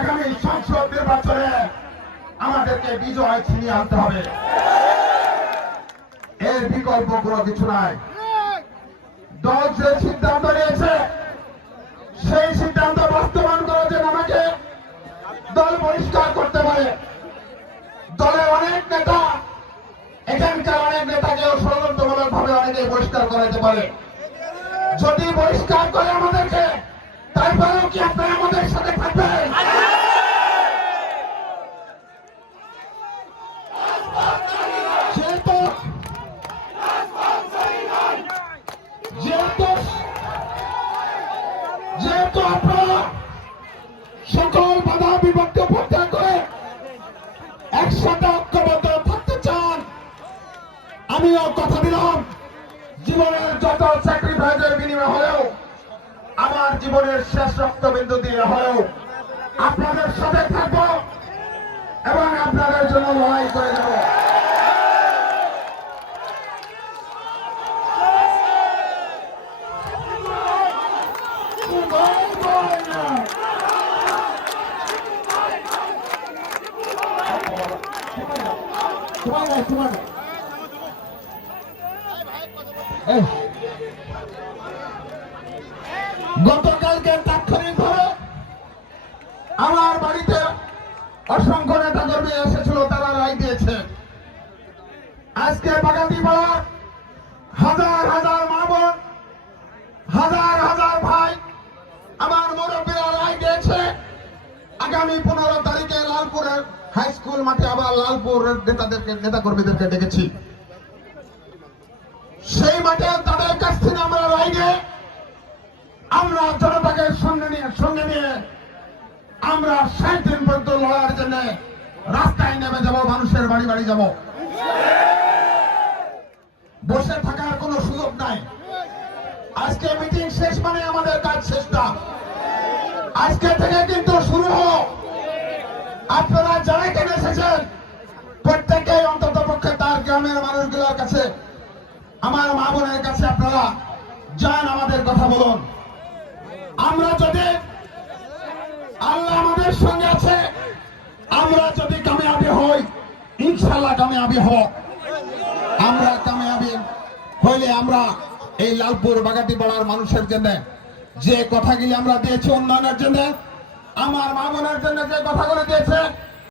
আগামী সংসদ নির্বাচনে আমাদেরকে বিজয় ছিনিয়ে আনতে হবে। এর বিকল্প কোনো কিছু নাই। দল যে সিদ্ধান্ত নিয়েছে সেই সিদ্ধান্ত বাস্তবায়ন করার জন্য আমাকে দল বহিষ্কার করতে পারে। দলের অনেক নেতা, এখানকার অনেক নেতাকেও ষড়যন্ত্রমূলক ভাবে অনেকে বহিষ্কার করাতে পারে। যদি বহিষ্কার করে আমাদেরকে, তারপরেও কি আপনারা আমাদের সাথে থাকবেন? যেহেতু আপনারা সকল বাধা বিপত্তি প্রত্যাগ করে একসাথে ঐক্যবদ্ধ থাকতে চান, আমিও কথা দিলাম জীবনের যত স্যাক্রিফাইসের বিনিময় হলেও, আমার জীবনের শেষ রক্তবিন্দু দিয়ে হলেও আপনাদের সাথে থাকবো এবং আপনাদের জন্য লড়াই করে যাব। গতকালকে তাৎক্ষণিকভাবে আমার বাড়িতে অসংখ্য নেতা কর্মী এসেছিল, তারা রায় দিয়েছে। আজকে বাগাতিপাড়া হাজার হাজার মা বোন, হাজার হাজার ভাই, আমার মুরব্বীরা রায় দিয়েছে। আগামী 15 তারিখে লালপুরের হাই স্কুল মাঠে আবার লালপুরের নেতা কর্মীদেরকে ডেকেছি। সেই মাঠে তাদের কাছ থেকে আমরা রায় নিয়ে আমরা জনতাকে সঙ্গে নিয়ে আমরা 60 দিন পর্যন্ত লড়ার জন্য রাস্তায় নেমে যাব, মানুষের বাড়ি বাড়ি যাব। বসে থাকার কোনো সুযোগ নাই। আজকে মিটিং শেষ মানে আমাদের কাজ শেষ না। আজকে থেকে কিন্তু শুরু হোক। আপনারা যারা এখানে এসেছেন প্রত্যেকেই অন্তত পক্ষে তার গ্রামের মানুষগুলোর কাছে, আমার মা বোনের কাছে আপনারা যান, আমাদের কথা বলুন। আমরা যদি, আল্লাহ আমাদের সঙ্গে আছে, আমরা যদি কামিয়াবি হই, ইনশাআল্লাহ কামিয়াবি হব। আমরা কামিয়াবি হইলে আমরা এই লালপুর বাগাতিপাড়ার মানুষের জন্য যে কথাগুলি আমরা দিয়েছি উন্নয়নের জন্য, আমার মা বোনের জন্য যে কথাগুলো দিয়েছে,